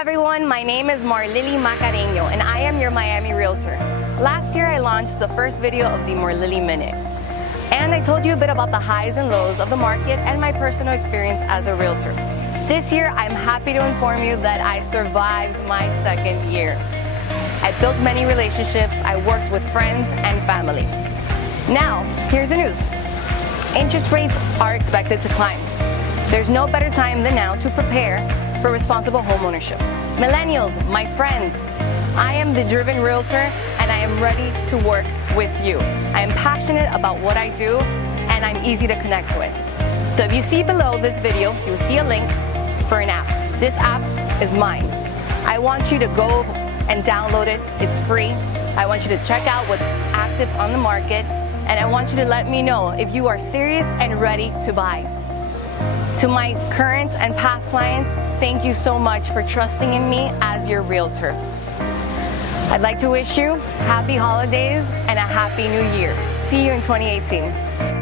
everyone, my name is Marlily Macareno and I am your Miami realtor. Last year I launched the first video of the Marlily Minute. And I told you a bit about the highs and lows of the market and my personal experience as a realtor. This year I'm happy to inform you that I survived my second year. I built many relationships, I worked with friends and family. Now, here's the news. Interest rates are expected to climb. There's no better time than now to prepare for responsible homeownership. Millennials, my friends, I am the driven realtor and I am ready to work with you. I am passionate about what I do and I'm easy to connect with. So if you see below this video, you'll see a link for an app. This app is mine. I want you to go and download it. It's free. I want you to check out what's active on the market and I want you to let me know if you are serious and ready to buy. To my current and past clients, thank you so much for trusting in me as your realtor. I'd like to wish you happy holidays and a happy new year. See you in 2018.